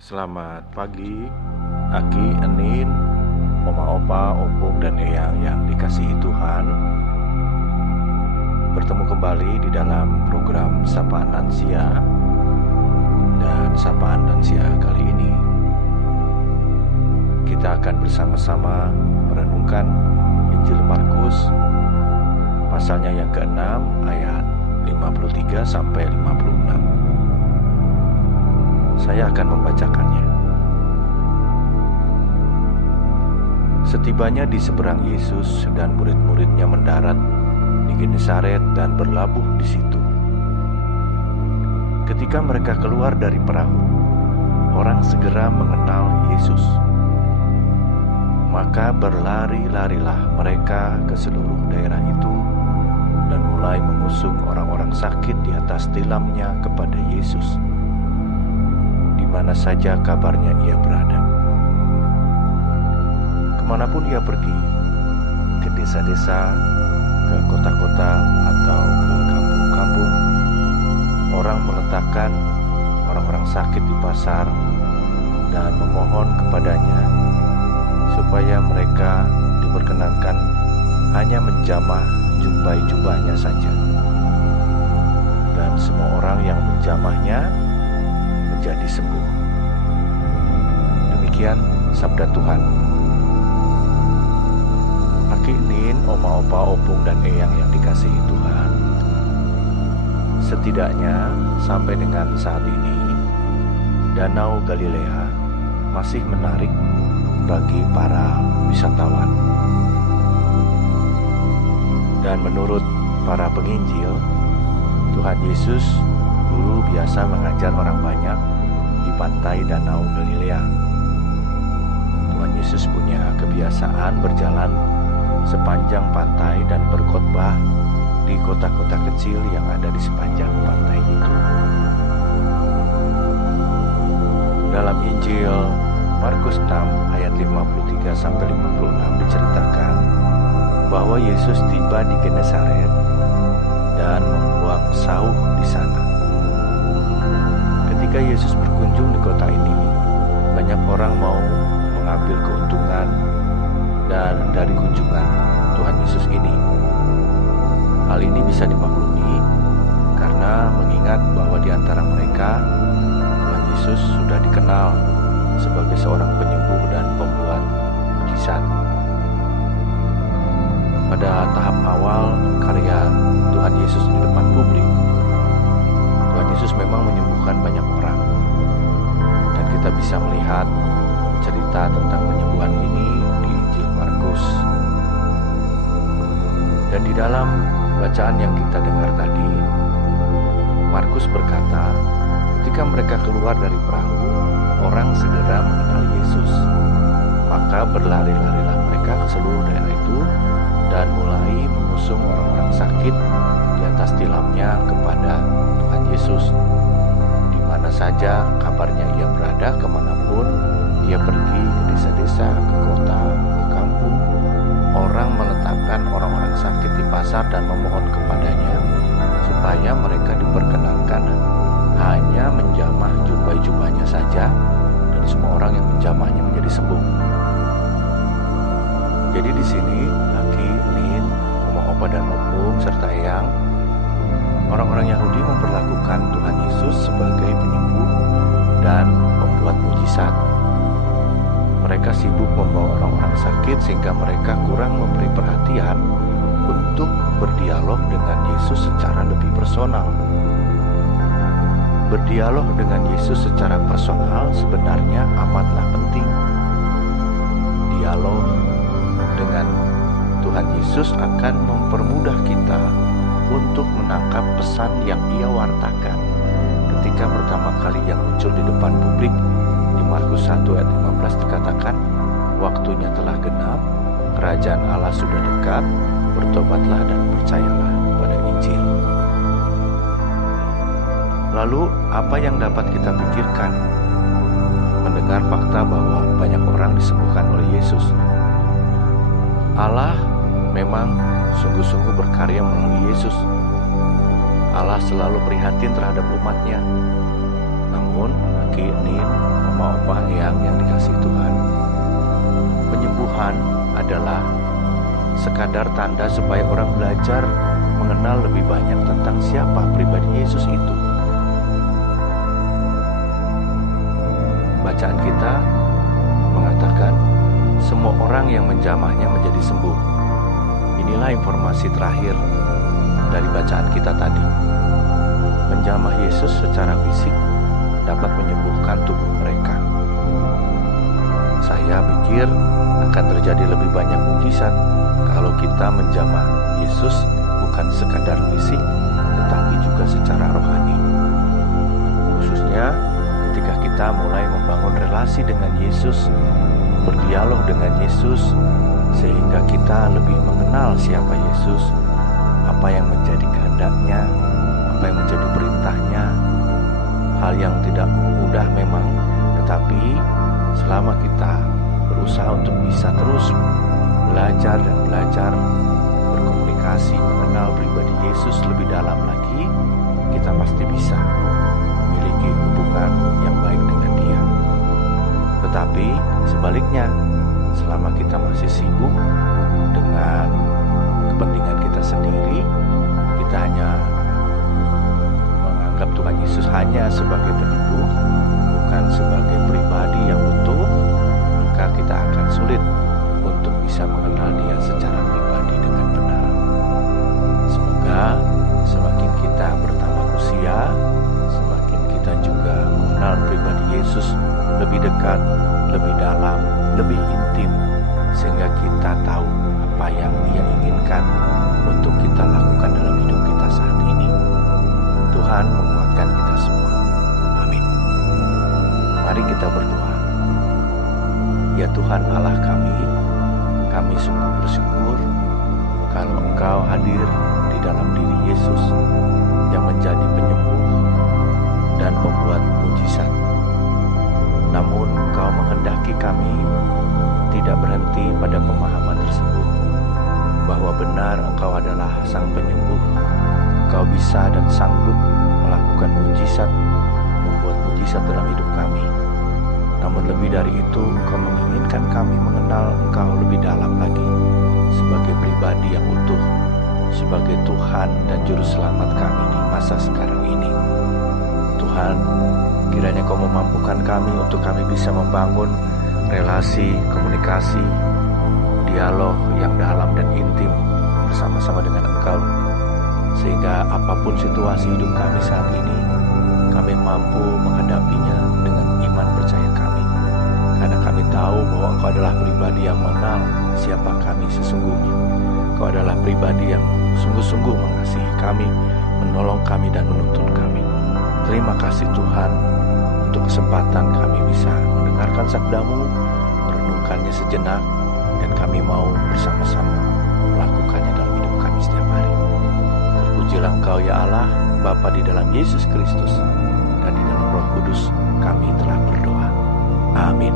Selamat pagi, Aki, Enin, Oma, Opa, Opung, dan Eyang yang dikasihi Tuhan. Bertemu kembali di dalam program Sapaan Lansia. Dan Sapaan Lansia kali ini kita akan bersama-sama merenungkan Injil Markus pasalnya yang ke-6 ayat 53 sampai 56. Saya akan membacakannya. Setibanya di seberang Yesus dan murid-muridnya mendarat di Genesaret dan berlabuh di situ. Ketika mereka keluar dari perahu, orang segera mengenal Yesus. Maka berlari-larilah mereka ke seluruh daerah itu dan mulai mengusung orang-orang sakit di atas tilamnya kepada Yesus, di mana saja kabarnya ia berada. Kemanapun ia pergi, ke desa-desa, ke kota-kota, atau ke kampung-kampung, orang meletakkan orang-orang sakit di pasar dan memohon kepadanya supaya mereka diperkenankan hanya menjamah jubah-jubahnya saja. Dan semua orang yang menjamahnya menjadi sembuh. Demikian sabda Tuhan. Aki, Nin, Oma, Opa, Opung, dan Eyang yang dikasihi Tuhan, setidaknya sampai dengan saat ini Danau Galilea masih menarik bagi para wisatawan. Dan menurut para penginjil, Tuhan Yesus dulu biasa mengajar orang banyak di pantai Danau Galilea. Tuhan Yesus punya kebiasaan berjalan sepanjang pantai dan berkhotbah di kota-kota kecil yang ada di sepanjang pantai itu. Dalam Injil Markus 6 ayat 53 sampai 56 diceritakan bahwa Yesus tiba di Genesaret dan membuang sauh di sana. Ketika Yesus berkunjung di kota ini, banyak orang mau mengambil keuntungan dan dari kunjungan Tuhan Yesus ini. Hal ini bisa dimaklumi karena mengingat bahwa di antara mereka Tuhan Yesus sudah dikenal sebagai seorang penyembuh dan pembuat mujizat. Pada tahap awal karya Tuhan Yesus di depan publik, Tuhan Yesus memang menyembuhkan banyak orang. Dan kita bisa melihat cerita tentang penyembuhan ini di Injil Markus. Dan di dalam bacaan yang kita dengar tadi, Markus berkata, ketika mereka keluar dari perahu, orang segera mengenal Yesus. Maka berlari-larilah mereka ke seluruh daerah itu dan mulai mengusung orang-orang sakit di atas tilamnya kepada Tuhan Yesus. Di mana saja kabarnya ia berada, kemanapun ia pergi, ke desa-desa, ke kota, ke kampung, orang meletakkan orang-orang sakit di pasar dan memohon kepadanya supaya mereka diperkenankan hanya menjamah jubah-jubahnya saja, dan semua orang yang menjamahnya menjadi sembuh. Jadi di sini Aki, Nin, Oma, Opa, dan Opung serta Eyang, orang-orang Yahudi memperlakukan Tuhan Yesus sebagai penyembuh dan pembuat mujizat. Mereka sibuk membawa orang-orang sakit sehingga mereka kurang memberi perhatian untuk berdialog dengan Yesus secara lebih personal. Berdialog dengan Yesus secara personal sebenarnya amatlah penting. Dialog dengan Tuhan Yesus akan mempermudah kita untuk menangkap pesan yang ia wartakan ketika pertama kali ia muncul di depan publik. Di Markus 1 ayat 15 dikatakan, waktunya telah genap, kerajaan Allah sudah dekat, bertobatlah dan percayalah pada Injil. Lalu apa yang dapat kita pikirkan mendengar fakta bahwa banyak orang disembuhkan oleh Yesus? Allah memang sungguh-sungguh berkarya melalui Yesus. Allah selalu prihatin terhadap umatnya. Namun, Aki, Nin, Oma, Bapak yang dikasihi Tuhan, penyembuhan adalah sekadar tanda supaya orang belajar mengenal lebih banyak tentang siapa pribadi Yesus itu. Bacaan kita mengatakan semua orang yang menjamahnya menjadi sembuh. Inilah informasi terakhir dari bacaan kita tadi. Menjamah Yesus secara fisik dapat menyembuhkan tubuh mereka. Saya pikir akan terjadi lebih banyak mujizat kalau kita menjamah Yesus bukan sekadar fisik, tetapi juga secara rohani. Khususnya ketika kita mulai membangun relasi dengan Yesus, berdialog dengan Yesus, sehingga kita lebih mengenal siapa Yesus, apa yang menjadi kehendaknya, apa yang menjadi perintahnya. Hal yang tidak mudah memang, tetapi selama kita berusaha untuk bisa terus belajar dan belajar berkomunikasi, mengenal pribadi Yesus lebih dalam lagi, kita pasti bisa memiliki hubungan yang baik dengan Dia. Tetapi sebaliknya, selama kita masih sibuk dengan kepentingan kita sendiri, kita hanya menganggap Tuhan Yesus hanya sebagai penyembuh, bukan sebagai pribadi yang utuh, maka kita akan sulit untuk bisa mengenal Dia secara pribadi dengan benar. Semoga semakin kita bertambah usia, semakin kita juga mengenal pribadi Yesus lebih dekat, lebih dalam, lebih intim, sehingga kita tahu apa yang Dia inginkan untuk kita lakukan dalam hidup kita saat ini. Tuhan menguatkan kita semua. Amin. Mari kita berdoa. Ya Tuhan Allah kami sungguh bersyukur kalau Engkau hadir di dalam diri Yesus yang menjadi penyembuh dan pembuat mujizat. Namun Engkau menghendaki kami tidak berhenti pada pemahaman tersebut, bahwa benar Engkau adalah Sang Penyembuh. Engkau bisa dan sanggup melakukan mujizat, membuat mujizat dalam hidup kami. Namun lebih dari itu, Engkau menginginkan kami mengenal Engkau lebih dalam lagi sebagai pribadi yang utuh, sebagai Tuhan dan Juru Selamat kami di masa sekarang ini. Tuhan, kiranya Kau memampukan kami untuk kami bisa membangun relasi, komunikasi, dialog yang dalam dan intim bersama-sama dengan Engkau, sehingga apapun situasi hidup kami saat ini, kami mampu menghadapinya dengan iman percaya kami, karena kami tahu bahwa Engkau adalah pribadi yang mengenal siapa kami sesungguhnya. Engkau adalah pribadi yang sungguh-sungguh mengasihi kami, menolong kami dan menuntun kami. Terima kasih Tuhan untuk kesempatan kami bisa mendengarkan sabda-Mu, merenungkannya sejenak, dan kami mau bersama-sama melakukannya dalam hidup kami setiap hari. Terpujilah Engkau ya Allah, Bapa di dalam Yesus Kristus, dan di dalam Roh Kudus kami telah berdoa. Amin.